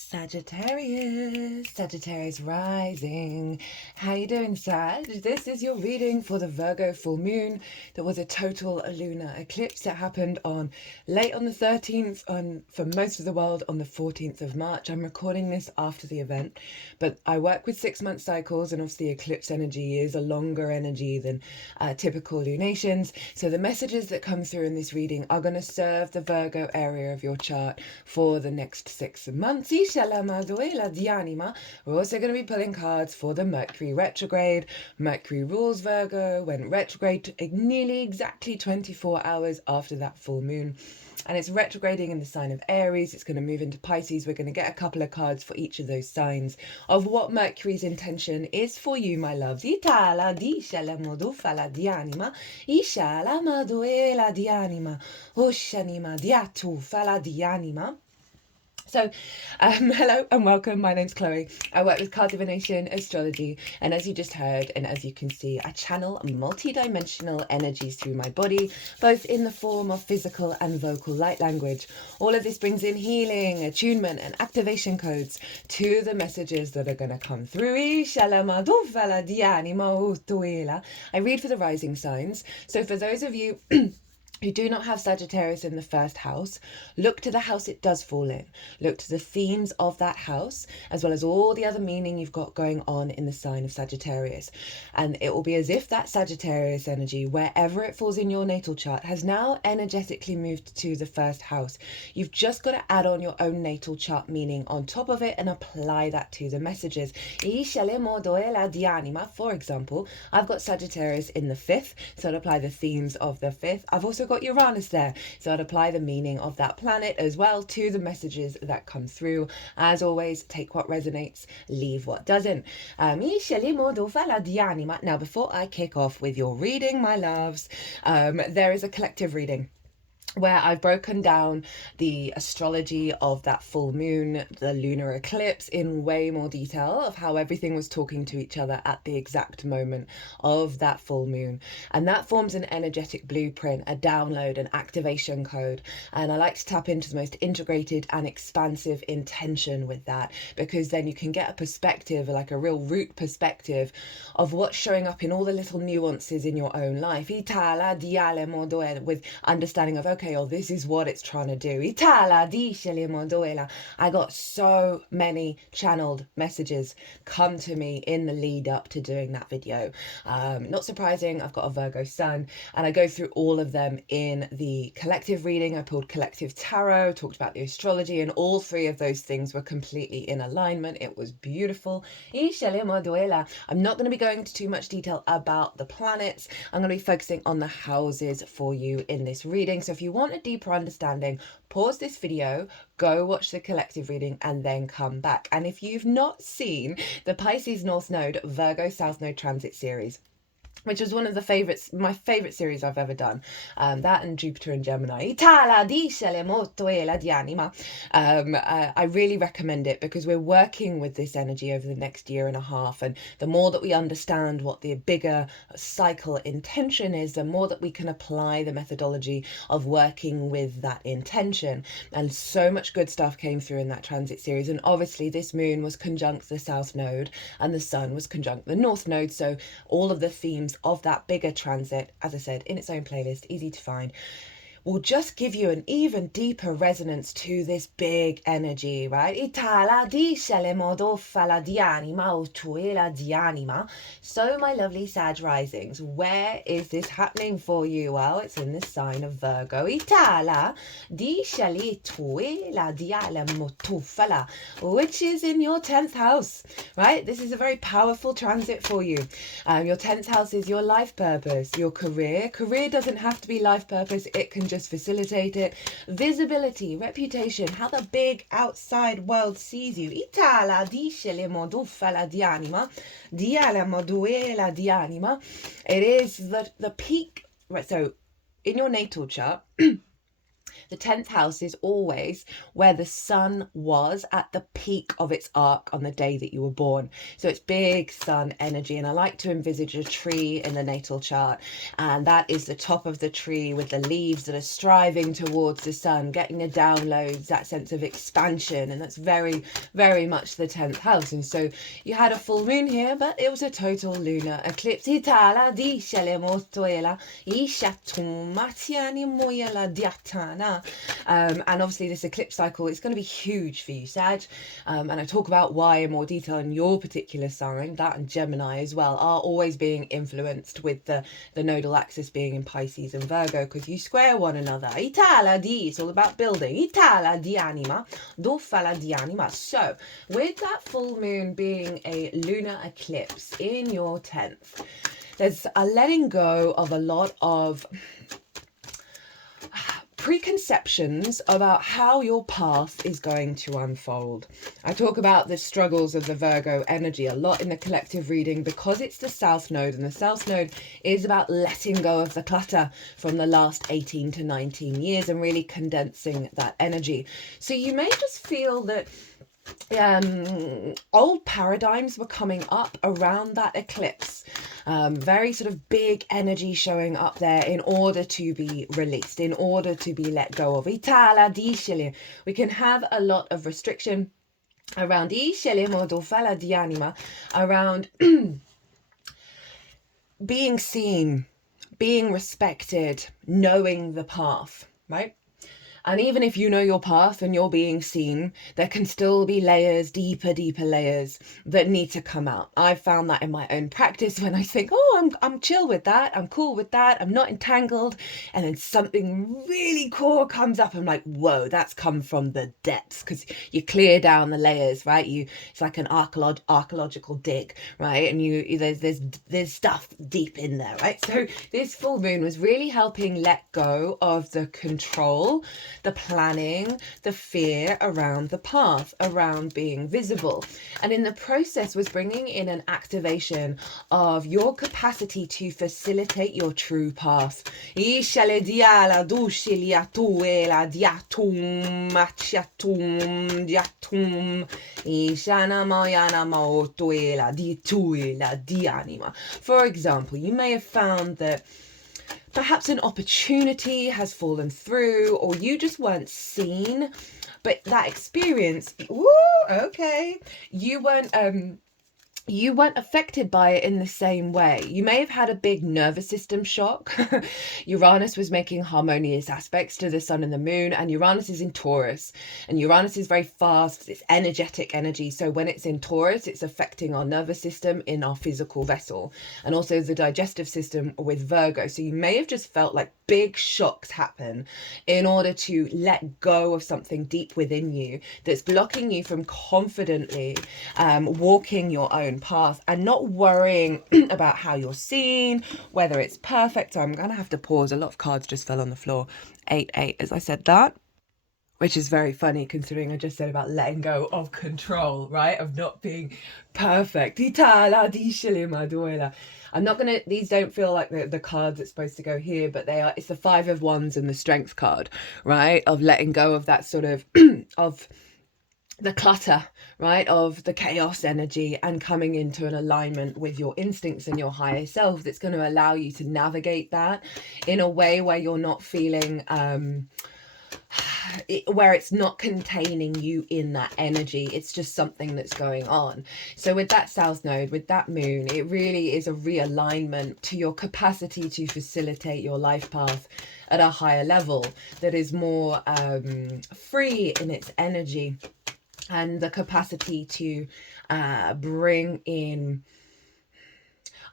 Sagittarius rising. How you doing, Sag? This is your reading for the Virgo full moon. There was a total lunar eclipse that happened late on the 13th, for most of the world on the 14th of March. I'm recording this after the event, but I work with 6-month cycles, and obviously eclipse energy is a longer energy than typical lunations. So the messages that come through in this reading are going to serve the Virgo area of your chart for the next 6 months. We're also going to be pulling cards for the Mercury retrograde. Mercury rules Virgo, went retrograde nearly exactly 24 hours after that full moon. And it's retrograding in the sign of Aries. It's going to move into Pisces. We're going to get a couple of cards for each of those signs of what Mercury's intention is for you, my loves. Itala disha la modufala di anima, isha la maduela di anima, ushanima diatu fala di anima. So, hello and welcome. My name's Chloe. I work with card divination, astrology, and as you just heard, and as you can see, I channel multi-dimensional energies through my body, both in the form of physical and vocal light language. All of this brings in healing, attunement, and activation codes to the messages that are going to come through. I read for the rising signs. So for those of you who do not have Sagittarius in the first house, look to the house it does fall in. Look to the themes of that house, as well as all the other meaning you've got going on in the sign of Sagittarius. And it will be as if that Sagittarius energy, wherever it falls in your natal chart, has now energetically moved to the first house. You've just got to add on your own natal chart meaning on top of it and apply that to the messages. For example, I've got Sagittarius in the 5th, so I'd apply the themes of the 5th. I've also got Uranus there, so I'd apply the meaning of that planet as well to the messages that come through. As always, take what resonates, leave what doesn't. Now, before I kick off with your reading, my loves, there is a collective reading where I've broken down the astrology of that full moon, the lunar eclipse, in way more detail of how everything was talking to each other at the exact moment of that full moon. And that forms an energetic blueprint, a download, an activation code. And I like to tap into the most integrated and expansive intention with that, because then you can get a perspective, like a real root perspective of what's showing up in all the little nuances in your own life. With understanding of, okay, oh, this is what it's trying to do. I got so many channeled messages come to me in the lead up to doing that video. Not surprising, I've got a Virgo sun, and I go through all of them in the collective reading. I pulled collective tarot, talked about the astrology, and all three of those things were completely in alignment. It was beautiful. I'm not going to be going into too much detail about the planets. I'm going to be focusing on the houses for you in this reading. So if you want a deeper understanding, pause this video, go watch the collective reading, and then come back. And if you've not seen the Pisces North Node, Virgo South Node transit series, which was one of my favorite series I've ever done, that and Jupiter and Gemini, I really recommend it, because we're working with this energy over the next year and a half, and the more that we understand what the bigger cycle intention is, the more that we can apply the methodology of working with that intention. And so much good stuff came through in that transit series. And obviously this moon was conjunct the South Node and the Sun was conjunct the North Node, so all of the themes of that bigger transit, as I said, in its own playlist, easy to find, will just give you an even deeper resonance to this big energy, right? So my lovely Sag risings, where is this happening for you? Well, it's in the sign of Virgo, which is in your 10th house, right? This is a very powerful transit for you. Your 10th house is your life purpose, your career. Career doesn't have to be life purpose, it can just facilitate it. Visibility, reputation, how the big outside world sees you. It is the peak, right? So in your natal chart, The 10th house is always where the sun was at the peak of its arc on the day that you were born. So it's big sun energy. And I like to envisage a tree in the natal chart. And that is the top of the tree with the leaves that are striving towards the sun, getting the downloads, that sense of expansion. And that's very, very much the 10th house. And so you had a full moon here, but it was a total lunar eclipse. And obviously this eclipse cycle is going to be huge for you, Sag. And I talk about why in more detail in your particular sign. That and Gemini as well are always being influenced with the nodal axis being in Pisces and Virgo, because you square one another. It's all about building. Di anima, do fala di anima. So with that full moon being a lunar eclipse in your 10th, there's a letting go of a lot of preconceptions about how your path is going to unfold. I talk about the struggles of the Virgo energy a lot in the collective reading because it's the South Node, and the South Node is about letting go of the clutter from the last 18 to 19 years and really condensing that energy. So you may just feel that old paradigms were coming up around that eclipse. Very sort of big energy showing up there in order to be released, in order to be let go of. We can have a lot of restriction around around being seen, being respected, knowing the path, right? And even if you know your path and you're being seen, there can still be layers, deeper layers that need to come out. I've found that in my own practice when I think, oh, I'm chill with that, I'm cool with that, I'm not entangled, and then something really core comes up. I'm like, whoa, that's come from the depths, because you clear down the layers, right? It's like an archaeological dig, right? And there's stuff deep in there, right? So this full moon was really helping let go of the control, the planning, the fear around the path, around being visible. And in the process was bringing in an activation of your capacity to facilitate your true path. For example, you may have found that perhaps an opportunity has fallen through, or you just weren't seen, but that experience, you weren't affected by it in the same way. You may have had a big nervous system shock. Uranus was making harmonious aspects to the sun and the moon, and Uranus is in Taurus, and Uranus is very fast, it's energetic energy. So when it's in Taurus, it's affecting our nervous system in our physical vessel, and also the digestive system with Virgo. So you may have just felt like big shocks happen in order to let go of something deep within you that's blocking you from confidently walking your own path and not worrying about how you're seen, whether it's perfect. So I'm gonna have to pause. A lot of cards just fell on the floor. 8 as I said that, which is very funny considering I just said about letting go of control, right? Of not being perfect. I'm not gonna, these don't feel like the cards that's supposed to go here, but they are, it's the 5 of Wands and the Strength card, right? Of letting go of that sort of, of the clutter, right? Of the chaos energy, and coming into an alignment with your instincts and your higher self that's going to allow you to navigate that in a way where you're not feeling, where it's not containing you in that energy. It's just something that's going on. So with that South Node, with that moon, it really is a realignment to your capacity to facilitate your life path at a higher level that is more free in its energy, and the capacity to bring in,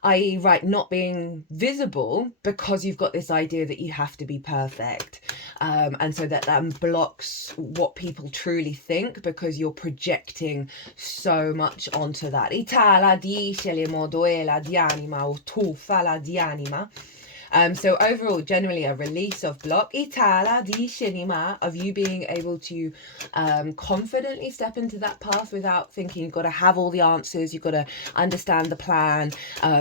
i.e., right, not being visible because you've got this idea that you have to be perfect. And so that blocks what people truly think, because you're projecting so much onto that. So overall, generally a release of block itala di shinima, of you being able to confidently step into that path without thinking you've got to have all the answers, you've got to understand the plan,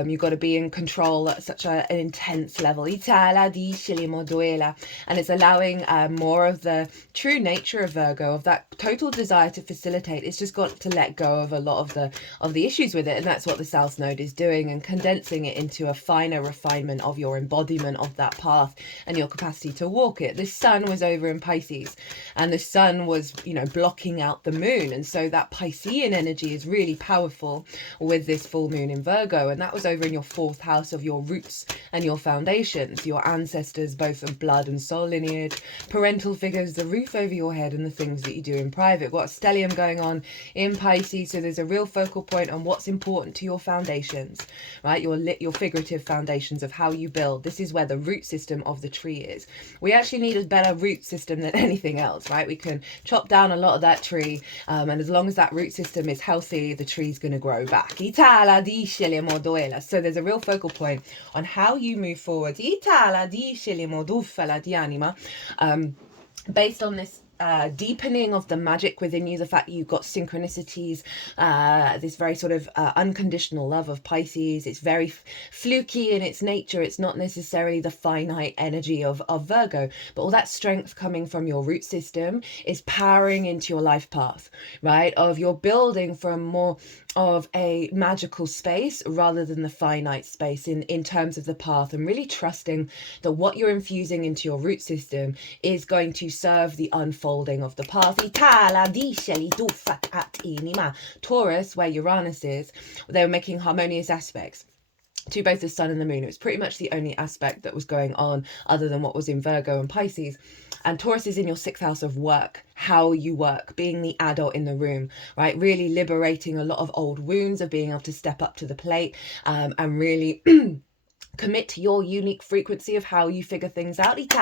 you've got to be in control at such an intense level. Itala di shilimoduela. And it's allowing more of the true nature of Virgo, of that total desire to facilitate. It's just got to let go of a lot of the issues with it, and that's what the South Node is doing, and condensing it into a finer refinement of your embodiment of that path and your capacity to walk it. The sun was over in Pisces, and the sun was, you know, blocking out the moon, and so that Piscean energy is really powerful with this full moon in Virgo, and that was over in your 4th house of your roots and your foundations, your ancestors, both of blood and soul lineage, parental figures, the roof over your head, and the things that you do in private. Got a stellium going on in Pisces, so there's a real focal point on what's important to your foundations, right? Your figurative foundations of how you build. This is where the root system of the tree is. We actually need a better root system than anything else, right? We can chop down a lot of that tree, and as long as that root system is healthy, the tree's going to grow back. Itala di shilimoduela. So there's a real focal point on how you move forward. Itala di shilimodufala di anima. Based on this deepening of the magic within you, the fact that you've got synchronicities, this very sort of unconditional love of Pisces. It's very fluky in its nature. It's not necessarily the finite energy of Virgo, but all that strength coming from your root system is powering into your life path, right? Of your building from more of a magical space rather than the finite space in terms of the path, and really trusting that what you're infusing into your root system is going to serve the unfolding of the path. Taurus, where Uranus is, they were making harmonious aspects to both the sun and the moon. It was pretty much the only aspect that was going on other than what was in Virgo and Pisces. And Taurus is in your 6th house of work, how you work, being the adult in the room, right? Really liberating a lot of old wounds, of being able to step up to the plate, and really commit to your unique frequency of how you figure things out. It's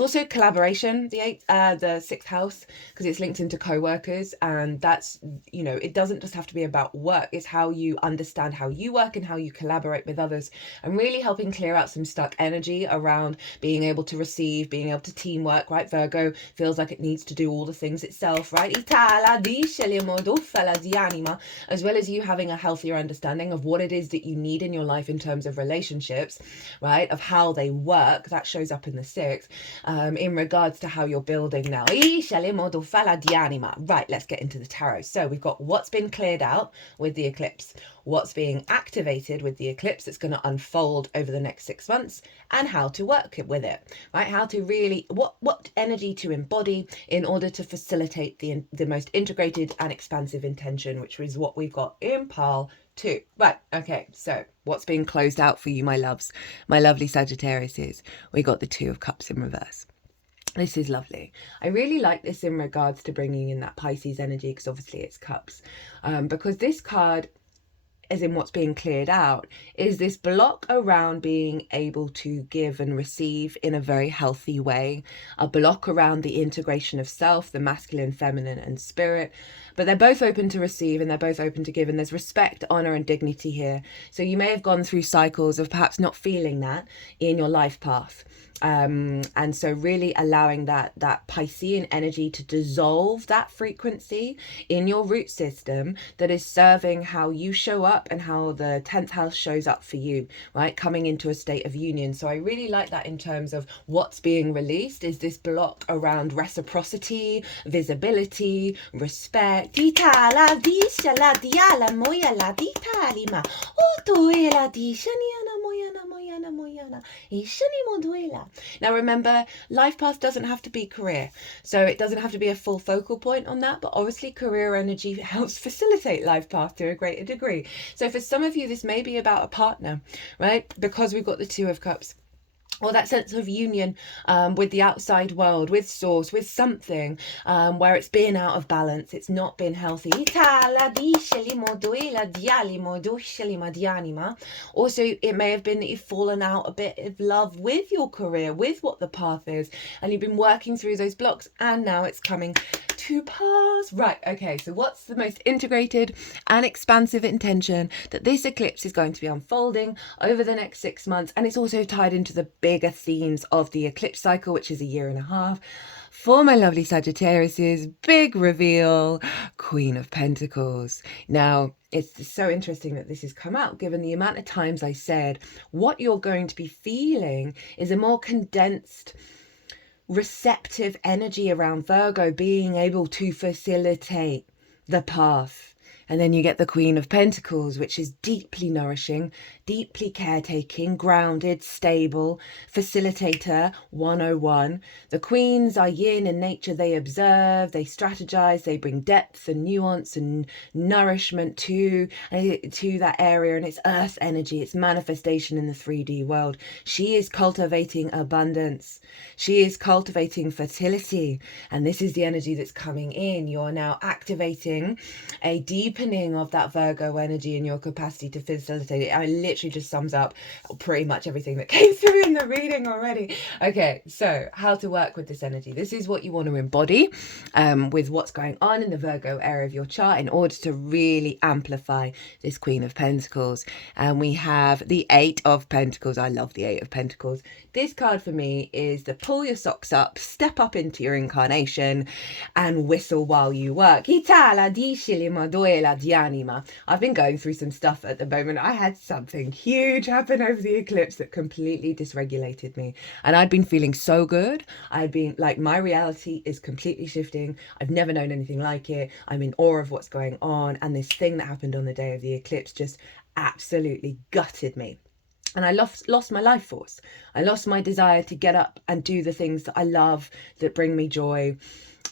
also collaboration, the 6th house, because it's linked into co-workers, and that's, you know, it doesn't just have to be about work. It's how you understand how you work and how you collaborate with others, and really helping clear out some stuck energy around being able to receive, being able to teamwork, right? Virgo feels like it needs to do all the things itself, right? As well as you having a healthier understanding of what it is that you need in your life in terms of relationships, right, of how they work. That shows up in the 6th, in regards to how you're building now. Right, let's get into the tarot. So we've got what's been cleared out with the eclipse, what's being activated with the eclipse that's going to unfold over the next 6 months, and how to work with it, right? How to really, what energy to embody in order to facilitate the most integrated and expansive intention, which is what we've got in pile 2. Right, okay, so what's being closed out for you, my loves, my lovely Sagittariuses? We got the 2 of Cups in reverse. This is lovely. I really like this in regards to bringing in that Pisces energy, because obviously it's Cups, because this card, as in what's being cleared out, is this block around being able to give and receive in a very healthy way, a block around the integration of self, the masculine, feminine, and spirit. But they're both open to receive and they're both open to give, and there's respect, honor, and dignity here. So you may have gone through cycles of perhaps not feeling that in your life path. And so really allowing that Piscean energy to dissolve that frequency in your root system that is serving how you show up and how the 10th house shows up for you, right? Coming into a state of union. So I really like that in terms of what's being released is this block around reciprocity, visibility, respect. Now remember, life path doesn't have to be career, so it doesn't have to be a full focal point on that, but obviously career energy helps facilitate life path to a greater degree. So for some of you, this may be about a partner, right? Because we've got the 2 of Cups. or that sense of union with the outside world, with source, with something where it's been out of balance, it's not been healthy. Also, it may have been that you've fallen out a bit of love with your career, with what the path is, and you've been working through those blocks, and now it's coming to pass. Right, okay, so what's the most integrated and expansive intention that this eclipse is going to be unfolding over the next 6 months? And it's also tied into the bigger themes of the eclipse cycle, which is a year and a half. For my lovely Sagittarius's big reveal, Queen of Pentacles. Now, it's so interesting that this has come out, given the amount of times I said what you're going to be feeling is a more condensed, receptive energy around Virgo, being able to facilitate the path. And then you get the Queen of Pentacles, which is deeply nourishing, deeply caretaking, grounded, stable, facilitator 101. The Queens are yin in nature. They observe, they strategize, they bring depth and nuance and nourishment to that area. And it's earth energy, it's manifestation in the 3D world. She is cultivating abundance. She is cultivating fertility. And this is the energy that's coming in. You're now activating a deepening of that Virgo energy in your capacity to facilitate it. I literally just sums up pretty much everything that came through in the reading already. Okay, so how to work with this energy. This is what you want to embody with what's going on in the Virgo area of your chart in order to really amplify this Queen of Pentacles. And we have the Eight of Pentacles. I love the Eight of Pentacles. This card for me is the pull your socks up, step up into your incarnation and whistle while you work. I've been going through some stuff at the moment. I had something huge happen over the eclipse that completely dysregulated me. And I'd been feeling so good. I'd been like, my reality is completely shifting. I've never known anything like it. I'm in awe of what's going on. And this thing that happened on the day of the eclipse just absolutely gutted me. And I lost my life force. I lost my desire to get up and do the things that I love, that bring me joy.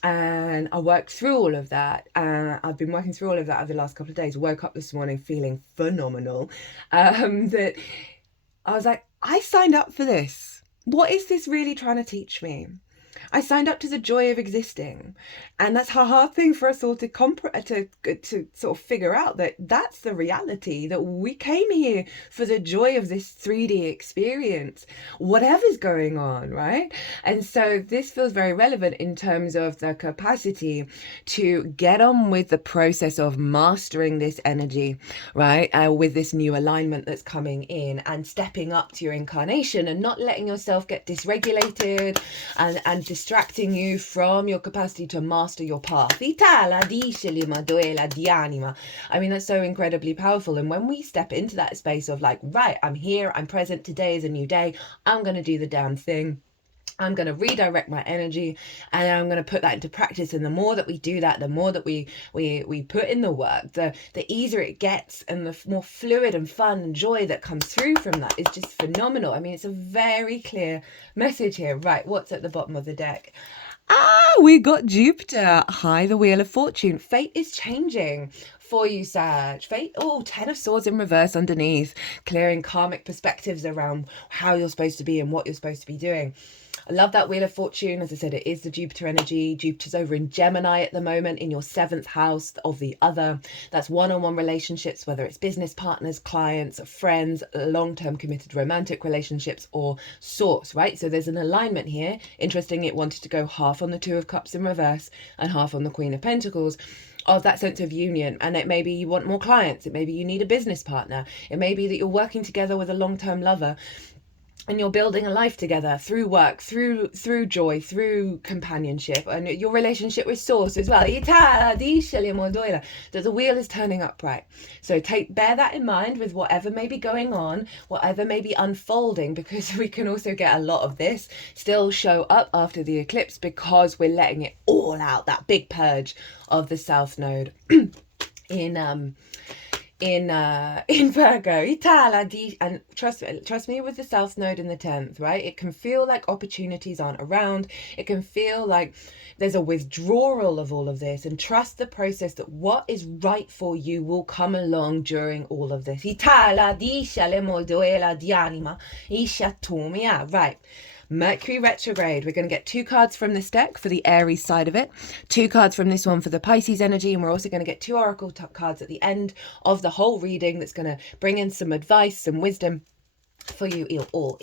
And I worked through all of that. I've been working through all of that over the last couple of days. Woke up this morning feeling phenomenal. That I was like, I signed up for this. What is this really trying to teach me? I signed up to the joy of existing. And that's a hard thing for us all to sort of figure out, that that's the reality, that we came here for the joy of this 3D experience, whatever's going on, right? And so this feels very relevant in terms of the capacity to get on with the process of mastering this energy, right? With this new alignment that's coming in, and stepping up to your incarnation and not letting yourself get dysregulated and distracting you from your capacity to master your path. I mean, that's so incredibly powerful. And when we step into that space of like, right, I'm here, I'm present, today is a new day, I'm going to do the damn thing. I'm going to redirect my energy and I'm going to put that into practice. And the more that we do that, the more that we put in the work, the easier it gets, and the more fluid and fun and joy that comes through from that is just phenomenal. I mean, it's a very clear message here. Right, what's at the bottom of the deck? We got Jupiter. Hi, the Wheel of Fortune. Fate is changing for you, Sag. Fate, 10 of Swords in reverse underneath, clearing karmic perspectives around how you're supposed to be and what you're supposed to be doing. I love that Wheel of Fortune. As I said, it is the Jupiter energy. Jupiter's over in Gemini at the moment, in your 7th house of the other. That's one-on-one relationships, whether it's business partners, clients, friends, long-term committed romantic relationships, or source, right? So there's an alignment here. Interesting, it wanted to go half on the Two of Cups in reverse and half on the Queen of Pentacles, of that sense of union. And it may be you want more clients. It may be you need a business partner. It may be that you're working together with a long-term lover, and you're building a life together through work, through joy, through companionship, and your relationship with source as well. That the wheel is turning upright. So bear that in mind with whatever may be going on, whatever may be unfolding, because we can also get a lot of this still show up after the eclipse, because we're letting it all out, that big purge of the South Node in Virgo. And trust me with the South Node in the 10th, right? It can feel like opportunities aren't around. It can feel like there's a withdrawal of all of this, and trust the process that what is right for you will come along during all of this. Right. Mercury retrograde. We're going to get 2 cards from this deck for the Aries side of it, 2 cards from this one for the Pisces energy, and we're also going to get 2 oracle cards at the end of the whole reading that's going to bring in some advice, some wisdom for you all.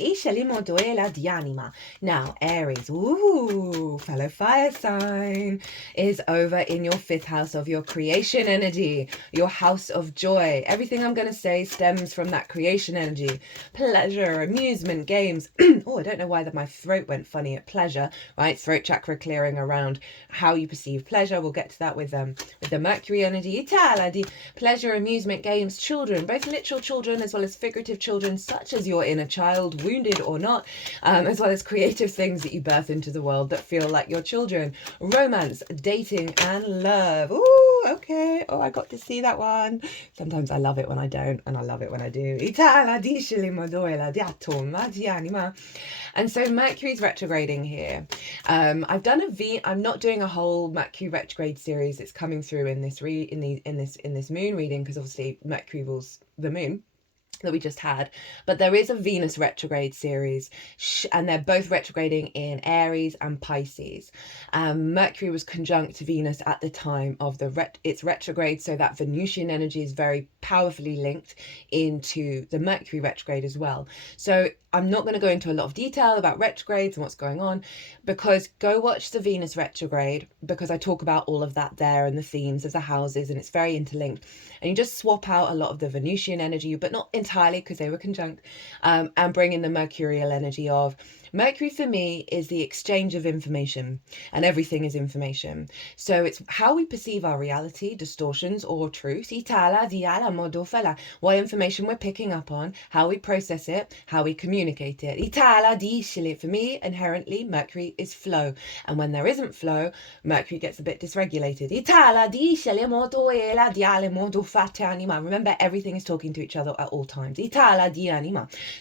Now, Aries, fellow fire sign, is over in your 5th house of your creation energy, your house of joy. Everything I'm going to say stems from that creation energy. Pleasure, amusement, games. Oh, I don't know why my throat went funny at pleasure, right? Throat chakra clearing around how you perceive pleasure. We'll get to that with the Mercury energy. Pleasure, amusement, games, children, both literal children as well as figurative children, such as your inner child, wounded or not, as well as creative things that you birth into the world that feel like your children. Romance, dating, and love. Ooh, okay. Oh, I got to see that one. Sometimes I love it when I don't, and I love it when I do. And so Mercury's retrograding here. I'm not doing a whole Mercury retrograde series. It's coming through in this moon reading, because obviously Mercury rules the moon that we just had, but there is a Venus retrograde series, and they're both retrograding in Aries and Pisces. Mercury was conjunct Venus at the time of its retrograde, so that Venusian energy is very powerfully linked into the Mercury retrograde as well. So I'm not going to go into a lot of detail about retrogrades and what's going on, because go watch the Venus retrograde, because I talk about all of that there and the themes of the houses, and it's very interlinked. And you just swap out a lot of the Venusian energy, but not entirely because they were conjunct, and bring in the Mercurial energy of Mercury. For me, is the exchange of information, and everything is information. So it's how we perceive our reality, distortions or truth. What information we're picking up on, how we process it, how we communicate it. For me, inherently, Mercury is flow. And when there isn't flow, Mercury gets a bit dysregulated. Remember, everything is talking to each other at all times.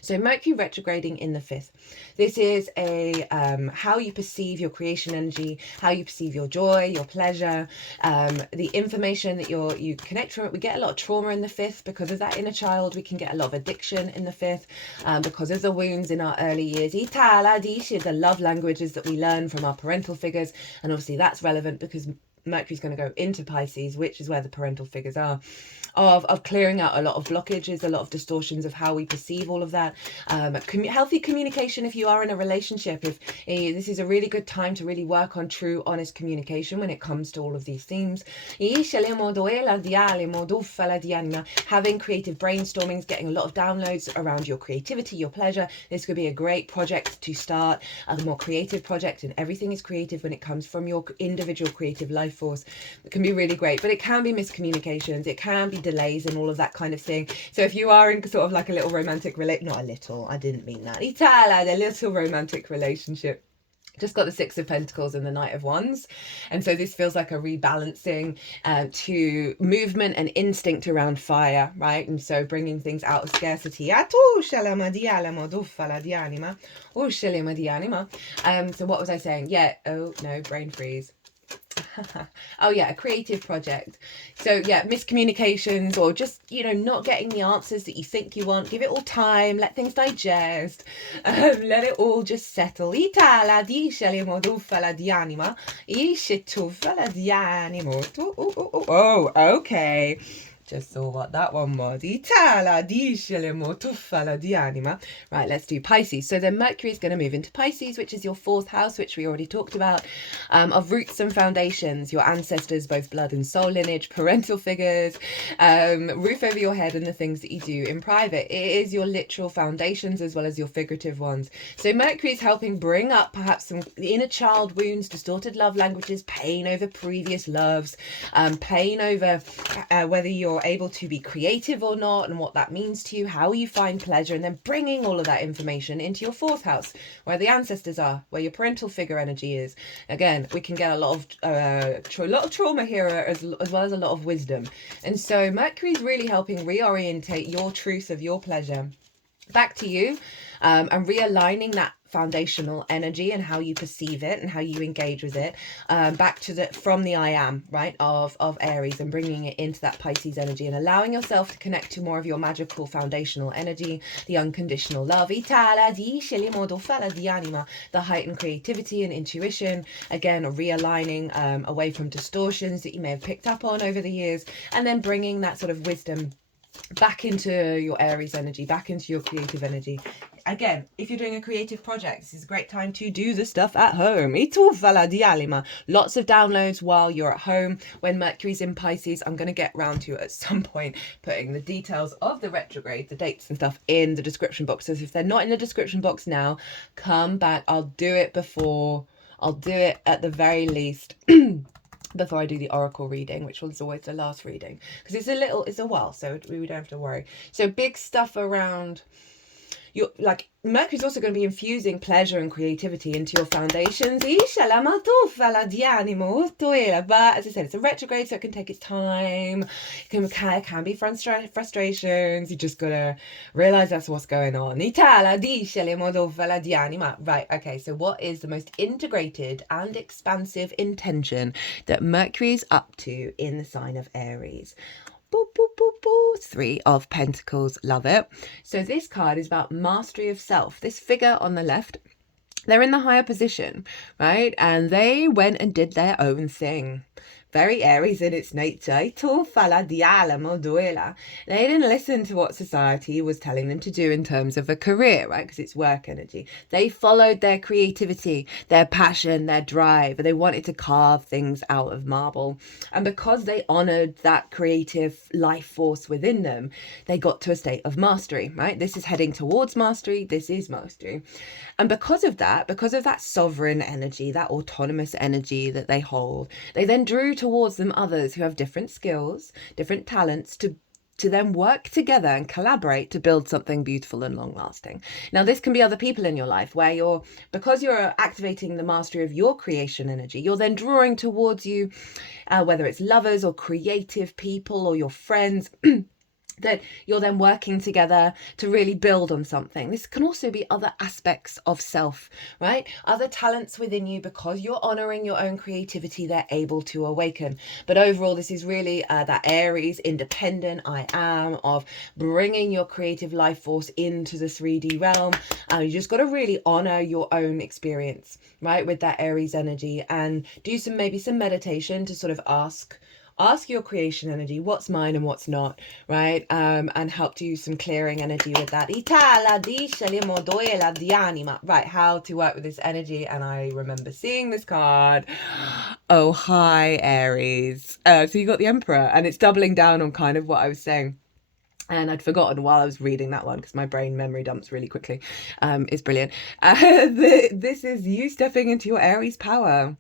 So Mercury retrograding in the 5th. This is a how you perceive your creation energy, how you perceive your joy, your pleasure, the information that you connect from it. We get a lot of trauma in the 5th because of that inner child. We can get a lot of addiction in the 5th because of the wounds in our early years. The love languages that we learn from our parental figures, and obviously that's relevant because Mercury's going to go into Pisces, which is where the parental figures are, of clearing out a lot of blockages, a lot of distortions of how we perceive all of that. Healthy communication if you are in a relationship. If this is a really good time to really work on true, honest communication when it comes to all of these themes. Having creative brainstormings, getting a lot of downloads around your creativity, your pleasure. This could be a great project to start, a more creative project, and everything is creative when it comes from your individual creative life force. It can be really great, but it can be miscommunications, it can be delays and all of that kind of thing. So if you are in sort of like a little romantic not a little, I didn't mean that, a little romantic relationship, just got the 6 of Pentacles and the Knight of Wands, and so this feels like a rebalancing to movement and instinct around fire, right? And so bringing things out of scarcity. So what was I saying? Yeah, oh no, brain freeze. Oh yeah, a creative project. So yeah, miscommunications, or just, not getting the answers that you think you want. Give it all time, let things digest, let it all just settle. Oh, okay. Just saw what that one was. Right, let's do Pisces. So then Mercury is going to move into Pisces, which is your 4th house, which we already talked about, of roots and foundations, your ancestors, both blood and soul lineage, parental figures, roof over your head, and the things that you do in private. It is your literal foundations as well as your figurative ones. So Mercury is helping bring up perhaps some inner child wounds, distorted love languages, pain over previous loves, pain over whether you're you're able to be creative or not, and what that means to you, how you find pleasure, and then bringing all of that information into your fourth house, where the ancestors are, where your parental figure energy is. Again, we can get a lot of trauma here, as well as a lot of wisdom. And so Mercury's really helping reorientate your truth of your pleasure back to you, and realigning that foundational energy and how you perceive it and how you engage with it, back to from the I am, right, of Aries, and bringing it into that Pisces energy, and allowing yourself to connect to more of your magical foundational energy, the unconditional love, the heightened creativity and intuition, again realigning away from distortions that you may have picked up on over the years, and then bringing that sort of wisdom back into your Aries energy, back into your creative energy. Again, if you're doing a creative project, this is a great time to do the stuff at home. Lots of downloads while you're at home. When Mercury's in Pisces, I'm going to get round to at some point putting the details of the retrograde, the dates and stuff in the description box. So if they're not in the description box now, come back. I'll do it at the very least before I do the oracle reading, which was always the last reading, because it's a while, so we don't have to worry. So big stuff around your, like, Mercury's also going to be infusing pleasure and creativity into your foundations. But as I said, it's a retrograde, so it can take its time. It can be frustrations. You just got to realize that's what's going on. Right, okay, so what is the most integrated and expansive intention that Mercury's up to in the sign of Aries? Boop, boop, boop, boop. 3 of Pentacles. Love it. So this card is about mastery of self. This figure on the left, they're in the higher position, right? And they went and did their own thing. Very Aries in its nature. They didn't listen to what society was telling them to do in terms of a career, right? Because it's work energy. They followed their creativity, their passion, their drive. They wanted to carve things out of marble. And because they honored that creative life force within them, they got to a state of mastery, right? This is heading towards mastery. This is mastery. And because of that sovereign energy, that autonomous energy that they hold, they then drew towards them others who have different skills, different talents, to then work together and collaborate to build something beautiful and long lasting. Now, this can be other people in your life where because you're activating the mastery of your creation energy, you're then drawing towards you, whether it's lovers or creative people or your friends, that you're then working together to really build on something. This can also be other aspects of self, right? Other talents within you. Because you're honoring your own creativity, they're able to awaken. But overall, this is really that Aries independent I am, of bringing your creative life force into the 3D realm. You just got to really honor your own experience, right, with that Aries energy, and do maybe some meditation to sort of ask your creation energy, what's mine and what's not, right? And help do some clearing energy with that. Right, how to work with this energy. And I remember seeing this card. Oh, hi, Aries. So you got the Emperor, and it's doubling down on kind of what I was saying. And I'd forgotten while I was reading that one, because my brain memory dumps really quickly. It's brilliant. This is you stepping into your Aries power.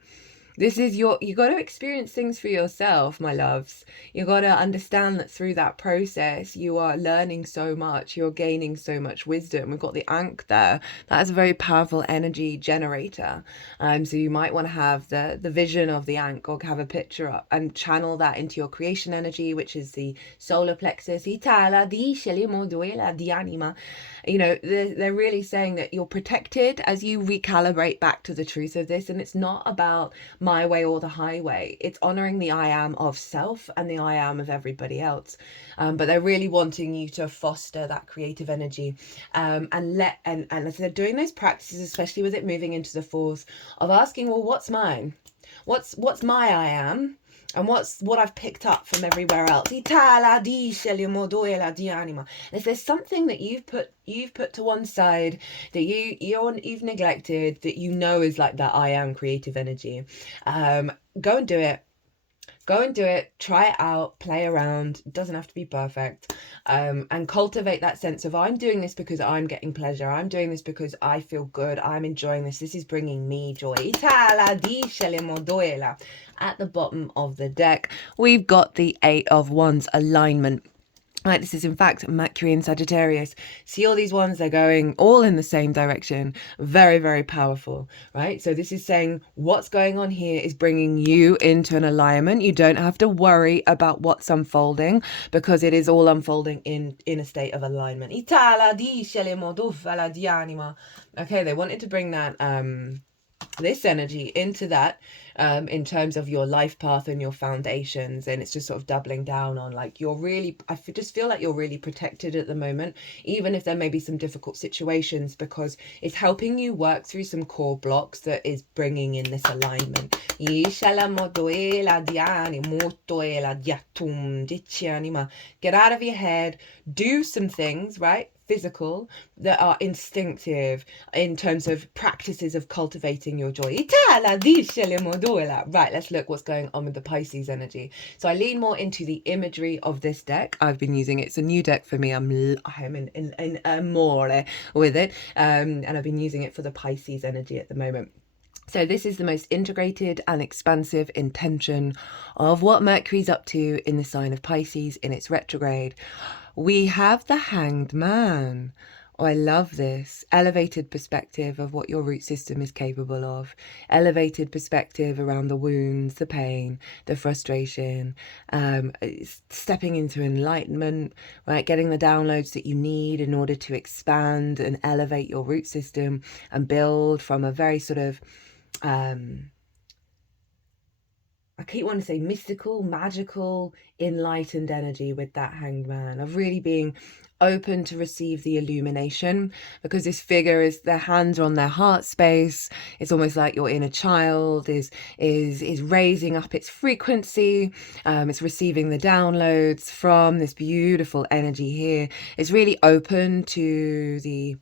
This is you got to experience things for yourself, my loves. You got to understand that through that process, you are learning so much. You're gaining so much wisdom. We've got the Ankh there. That is a very powerful energy generator. So you might want to have the vision of the Ankh, or have a picture up and channel that into your creation energy, which is the solar plexus. You know, they're really saying that you're protected as you recalibrate back to the truth of this. And it's not about my way or the highway. It's honoring the I am of self and the I am of everybody else. But they're really wanting you to foster that creative energy, and as they're doing those practices, especially with it moving into the fourth, of asking, well, what's mine? What's my I am? And what I've picked up from everywhere else. And if there's something that you've put to one side, that you've neglected, that you know is like that I am creative energy, go and do it. Go and do it, try it out, play around. It doesn't have to be perfect. And cultivate that sense of, I'm doing this because I'm getting pleasure. I'm doing this because I feel good. I'm enjoying this. This is bringing me joy. At the bottom of the deck, we've got the Eight of Wands alignment. Right, this is in fact Mercury and Sagittarius. See all these ones, they're going all in the same direction. Very, very powerful, right? So this is saying what's going on here is bringing you into an alignment. You don't have to worry about what's unfolding because it is all unfolding in a state of alignment. Okay, they wanted to bring that this energy into that in terms of your life path and your foundations, and it's just sort of doubling down on like just feel like you're really protected at the moment, even if there may be some difficult situations, because it's helping you work through some core blocks that is bringing in this alignment. Get out of your head, do some things, right? Physical, that are instinctive in terms of practices of cultivating your joy. Right, let's look what's going on with the Pisces energy. So I lean more into the imagery of this deck. I've been using it. It's a new deck for me. I'm in amore with it. And I've been using it for the Pisces energy at the moment. So this is the most integrated and expansive intention of what Mercury's up to in the sign of Pisces in its retrograde. We have the Hanged Man. Oh, I love this. Elevated perspective of what your root system is capable of. Elevated perspective around the wounds, the pain, the frustration. Stepping into enlightenment, right? Getting the downloads that you need in order to expand and elevate your root system and build from a very sort of I keep wanting to say mystical, magical, enlightened energy with that Hanged Man, of really being open to receive the illumination, because this figure is, their hands are on their heart space. It's almost like your inner child is raising up its frequency. It's receiving the downloads from this beautiful energy here. It's really open to the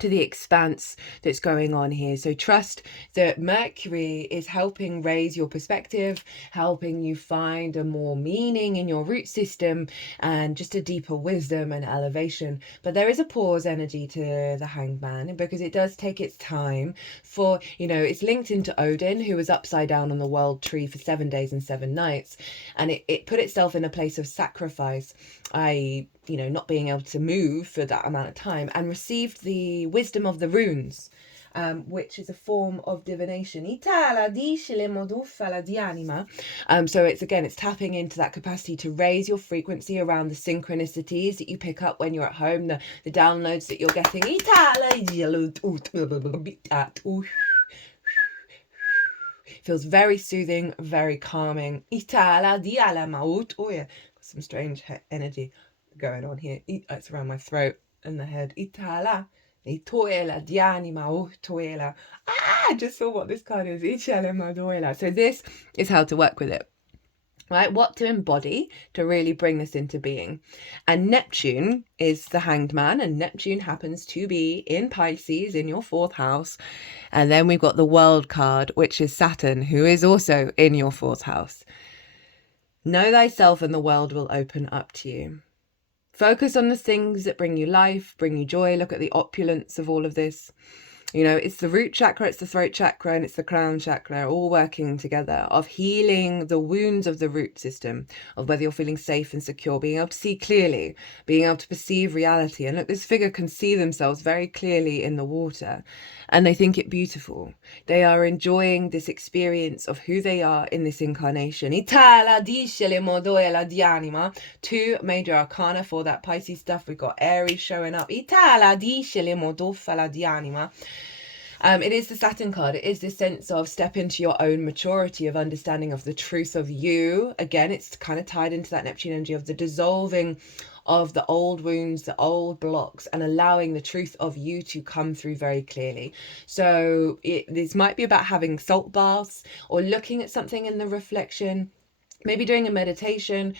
expanse that's going on here. So trust that Mercury is helping raise your perspective, helping you find a more meaning in your root system and just a deeper wisdom and elevation. But there is a pause energy to the Hanged Man, because it does take its time for, it's linked into Odin, who was upside down on the world tree for 7 days and 7 nights, and it put itself in a place of sacrifice, not being able to move for that amount of time, and received the wisdom of the runes, which is a form of divination. So it's tapping into that capacity to raise your frequency around the synchronicities that you pick up when you're at home, the downloads that you're getting. Feels very soothing, very calming. Oh yeah, some strange energy going on here. It's around my throat and the head. I just saw what this card is. So this is how to work with it, right? What to embody to really bring this into being. And Neptune is the Hanged Man, and Neptune happens to be in Pisces in your 4th house. And then we've got the World card, which is Saturn, who is also in your 4th house. Know thyself and the world will open up to you. Focus on the things that bring you life, bring you joy. Look at the opulence of all of this. It's the root chakra, it's the throat chakra, and it's the crown chakra, all working together, of healing the wounds of the root system, of whether you're feeling safe and secure, being able to see clearly, being able to perceive reality. And look, this figure can see themselves very clearly in the water, and they think it beautiful. They are enjoying this experience of who they are in this incarnation. 2 major arcana for that Pisces stuff. We've got Aries showing up. It is the Saturn card. It is this sense of step into your own maturity, of understanding of the truth of you. Again, it's kind of tied into that Neptune energy of the dissolving of the old wounds, the old blocks, and allowing the truth of you to come through very clearly. So this might be about having salt baths, or looking at something in the reflection, maybe doing a meditation.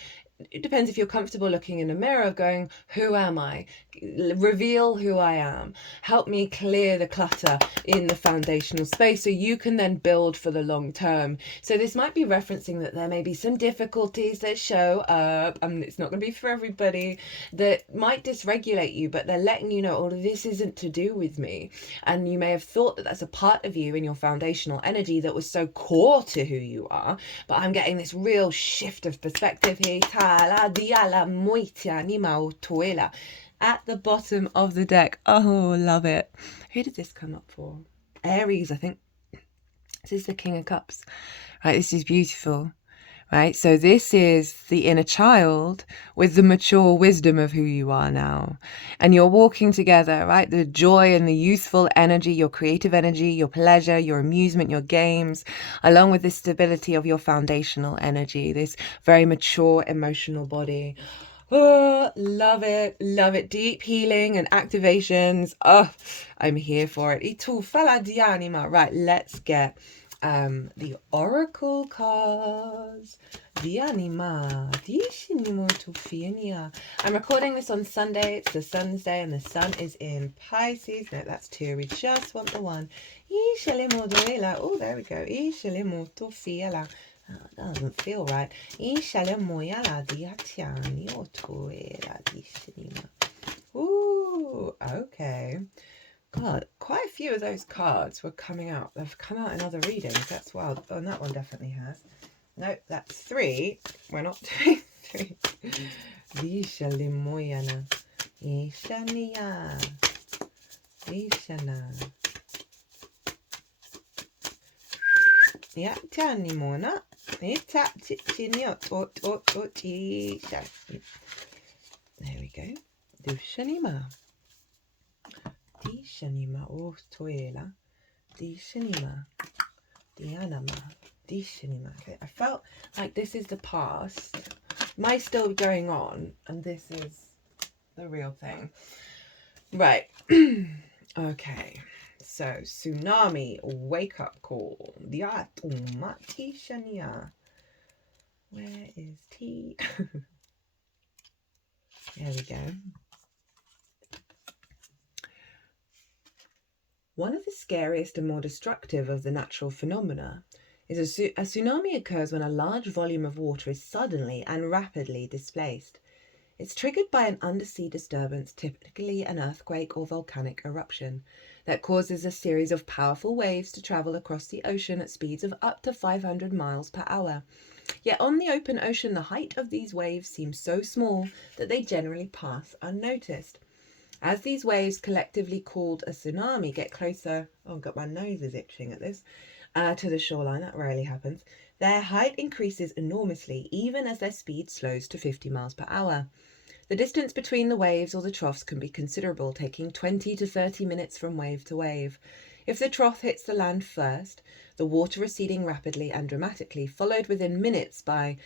It depends if you're comfortable looking in a mirror, going, who am I? reveal who I am. Help me clear the clutter in the foundational space so you can then build for the long term. So this might be referencing that there may be some difficulties that show up. It's not going to be for everybody, that might dysregulate you, but they're letting you know, oh, this isn't to do with me. And you may have thought that that's a part of you in your foundational energy that was so core to who you are. But I'm getting this real shift of perspective here. At the bottom of the deck. Oh, love it. Who did this come up for? Aries, I think. This is the King of Cups. Right, this is beautiful. Right, so this is the inner child with the mature wisdom of who you are now. And you're walking together, right? The joy and the youthful energy, your creative energy, your pleasure, your amusement, your games, along with the stability of your foundational energy, this very mature emotional body. Oh, love it. Love it. Deep healing and activations. Oh, I'm here for it. Right, let's get the oracle cards. I'm recording this on Sunday. It's the Sun's day and the sun is in Pisces. No, that's two. We just want the one. Oh, there we go. That doesn't feel right. Ooh, okay. God, quite a few of those cards were coming out. They've come out in other readings. That's wild. Oh, and that one definitely has. Nope, that's three. We're not doing three. Vishalemoyana. Ishania. Ishana. Yeah, Tanimona. There we go. Dushanima. Dishanima. Oh, Toela. Dishanima. Dianama. Dishanima. Okay, I felt like this is the past. Might still be going on, and this is the real thing. Right. Okay. So, tsunami, wake up call. Where is T? There we go. One of the scariest and more destructive of the natural phenomena is a tsunami occurs when a large volume of water is suddenly and rapidly displaced. It's triggered by an undersea disturbance, typically an earthquake or volcanic eruption, that causes a series of powerful waves to travel across the ocean at speeds of up to 500 miles per hour. Yet on the open ocean, the height of these waves seems so small that they generally pass unnoticed. As these waves, collectively called a tsunami, get closer, oh, God, my nose is itching at this, to the shoreline, that rarely happens, their height increases enormously, even as their speed slows to 50 miles per hour. The distance between the waves or the troughs can be considerable, taking 20 to 30 minutes from wave to wave. If the trough hits the land first, the water receding rapidly and dramatically, followed within minutes by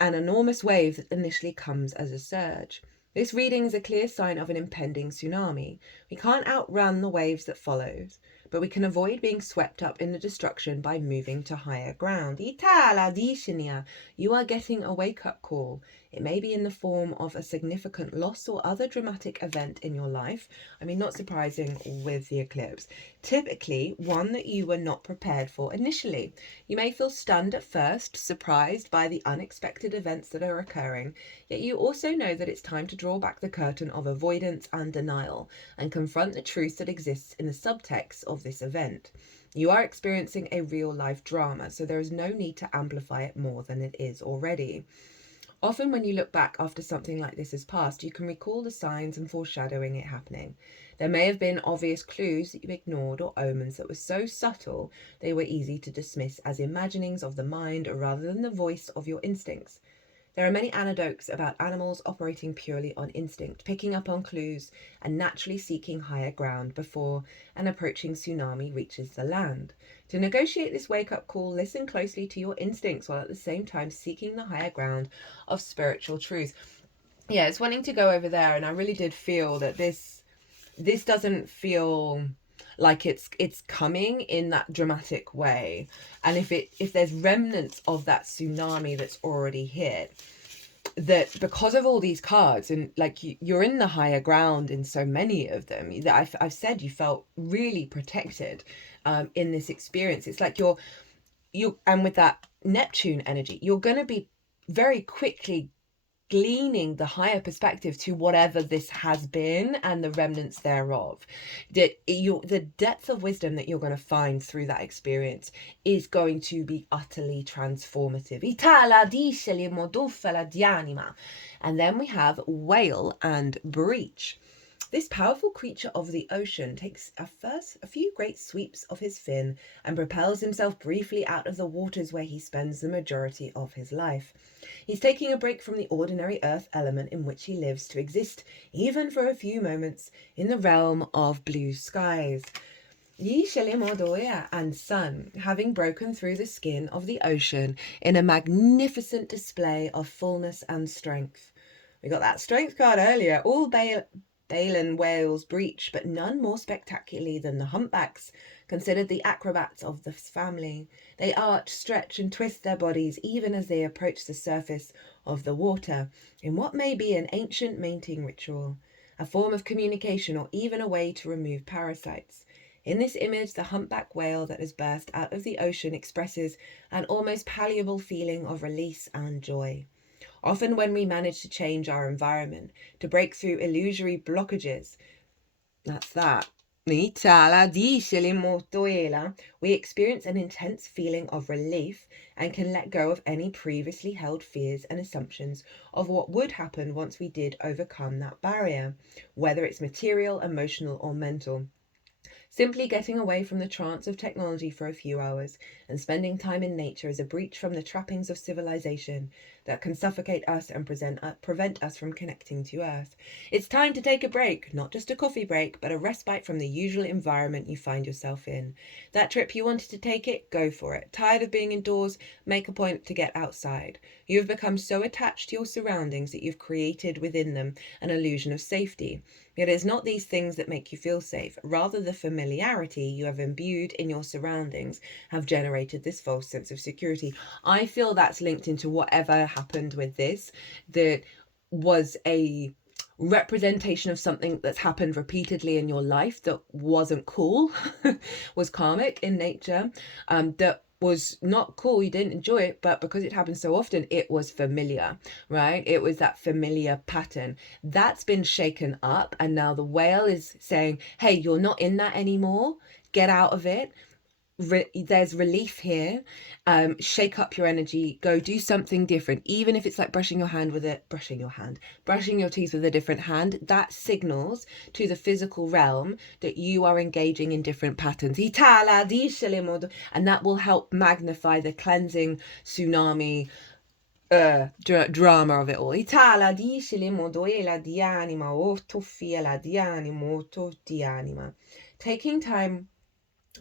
an enormous wave that initially comes as a surge. This reading is a clear sign of an impending tsunami. We can't outrun the waves that follows, but we can avoid being swept up in the destruction by moving to higher ground. You are getting a wake-up call. It may be in the form of a significant loss or other dramatic event in your life. I mean, not surprising with the eclipse. Typically, one that you were not prepared for initially. You may feel stunned at first, surprised by the unexpected events that are occurring, yet you also know that it's time to draw back the curtain of avoidance and denial and confront the truth that exists in the subtext of this event. You are experiencing a real-life drama, so there is no need to amplify it more than it is already. Often when you look back after something like this has passed, you can recall the signs and foreshadowing it happening. There may have been obvious clues that you ignored or omens that were so subtle they were easy to dismiss as imaginings of the mind rather than the voice of your instincts. There are many anecdotes about animals operating purely on instinct, picking up on clues and naturally seeking higher ground before an approaching tsunami reaches the land. To negotiate this wake-up call, listen closely to your instincts while at the same time seeking the higher ground of spiritual truth. Yeah, it's wanting to go over there, and I really did feel that this doesn't feel like it's coming in that dramatic way. And if there's remnants of that tsunami that's already hit, that because of all these cards, and like you're in the higher ground in so many of them, that I've said you felt really protected in this experience. It's like you and with that Neptune energy, you're going to be very quickly gleaning the higher perspective to whatever this has been and the remnants thereof. The depth of wisdom that you're going to find through that experience is going to be utterly transformative. And then we have Whale and Breach. This powerful creature of the ocean takes a few great sweeps of his fin and propels himself briefly out of the waters where he spends the majority of his life. He's taking a break from the ordinary earth element in which he lives to exist, even for a few moments, in the realm of blue skies. And Sun, having broken through the skin of the ocean in a magnificent display of fullness and strength. We got that strength card earlier. All Balin whales breach, but none more spectacularly than the humpbacks, considered the acrobats of the family. They arch, stretch, and twist their bodies even as they approach the surface of the water, in what may be an ancient mating ritual, a form of communication, or even a way to remove parasites. In this image, the humpback whale that has burst out of the ocean expresses an almost palpable feeling of release and joy. Often when we manage to change our environment, to break through illusory blockages, that's that, we experience an intense feeling of relief and can let go of any previously held fears and assumptions of what would happen once we did overcome that barrier, whether it's material, emotional, or mental. Simply getting away from the trance of technology for a few hours and spending time in nature is a breach from the trappings of civilization that can suffocate us and prevent us from connecting to Earth. It's time to take a break, not just a coffee break, but a respite from the usual environment you find yourself in. That trip you wanted to take it, go for it. Tired of being indoors, make a point to get outside. You have become so attached to your surroundings that you've created within them an illusion of safety. Yet it is not these things that make you feel safe, rather the familiarity you have imbued in your surroundings have generated this false sense of security. I feel that's linked into whatever happened with this, that was a representation of something that's happened repeatedly in your life that wasn't cool, was karmic in nature, that was not cool, you didn't enjoy it, but because it happened so often, it was familiar, right? It was that familiar pattern that's been shaken up, and now the whale is saying, hey, you're not in that anymore, get out of it. There's relief here. Shake up your energy, go do something different, even if it's like brushing your teeth with a different hand. That signals to the physical realm that you are engaging in different patterns, and that will help magnify the cleansing tsunami drama of it all. Taking time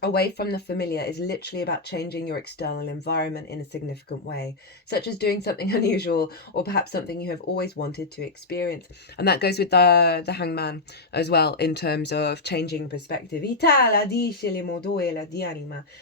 away from the familiar is literally about changing your external environment in a significant way, such as doing something unusual or perhaps something you have always wanted to experience. And that goes with the hangman as well, in terms of changing perspective.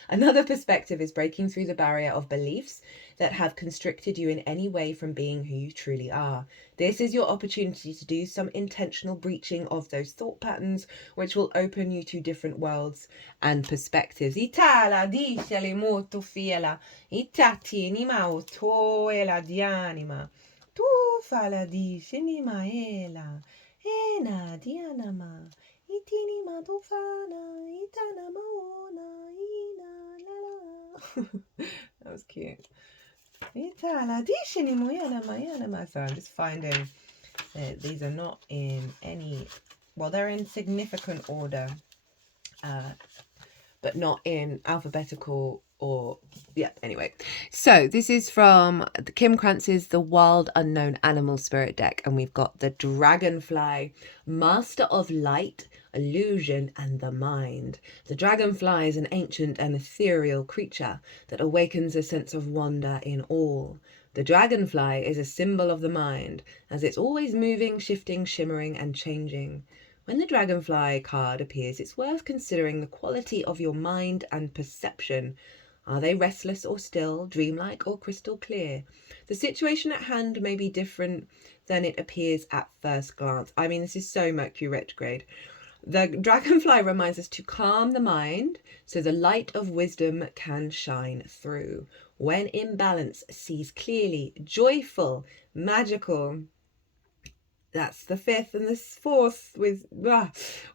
Another perspective is breaking through the barrier of beliefs that have constricted you in any way from being who you truly are. This is your opportunity to do some intentional breaching of those thought patterns, which will open you to different worlds and perspectives. Itala dicele molto fiela, itatini mauto e la dianima, tu fala dice ni maela, ena dianama, itini matofana, itana maona, ina la la. That was cute. Itala dice ni moyana. So I'm just finding that these are not in any, well, they're in significant order, but not in alphabetical or, yeah, anyway. So this is from Kim Krantz's The Wild Unknown Animal Spirit deck, and we've got the Dragonfly, Master of Light, Illusion, and the Mind. The dragonfly is an ancient and ethereal creature that awakens a sense of wonder in all. The dragonfly is a symbol of the mind, as it's always moving, shifting, shimmering, and changing. When the dragonfly card appears, it's worth considering the quality of your mind and perception. Are they restless or still, dreamlike or crystal clear? The situation at hand may be different than it appears at first glance. I mean, this is so Mercury retrograde. The dragonfly reminds us to calm the mind so the light of wisdom can shine through. When in balance, sees clearly, joyful, magical. That's the fifth, and the fourth with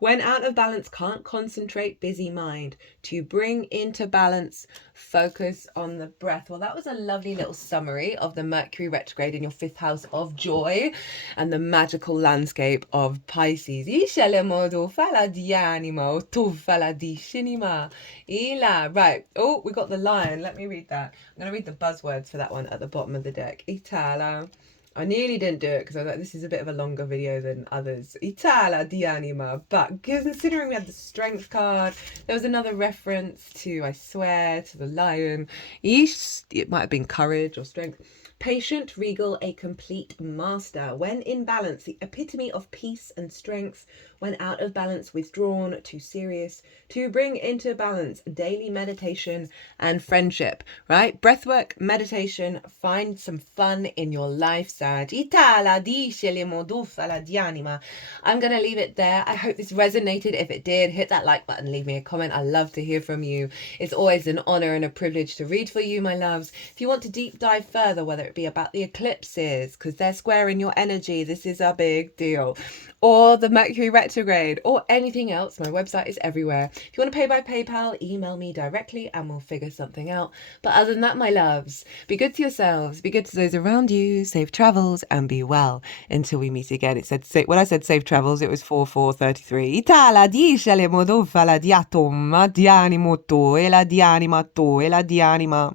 when out of balance, can't concentrate, busy mind. To bring into balance, focus on the breath. Well, that was a lovely little summary of the Mercury retrograde in your fifth house of joy and the magical landscape of Pisces. Right. Oh, we got the lion. Let me read that. I'm going to read the buzzwords for that one at the bottom of the deck. Itala. I nearly didn't do it because I was like, this is a bit of a longer video than others. Itala di anima. But considering we had the strength card, there was another reference to, I swear, to the lion. It might have been courage or strength. Patient, regal, a complete master. When in balance, the epitome of peace and strength. When out of balance, withdrawn, too serious. To bring into balance, daily meditation and friendship, right? Breathwork, meditation, find some fun in your life, Sag. I'm going to leave it there. I hope this resonated. If it did, hit that like button, leave me a comment. I love to hear from you. It's always an honor and a privilege to read for you, my loves. If you want to deep dive further, whether it be about the eclipses, because they're squaring your energy, this is a big deal, or the Mercury retrograde, or anything else, my website is everywhere. If you want to pay by PayPal, email me directly and we'll figure something out. But other than that, my loves, be good to yourselves, be good to those around you, safe travels, and be well until we meet again. It said, when I said safe travels, it was 4433. Itala dice le modo fa la diatom, dianimo to, e la dianima to, e la dianima.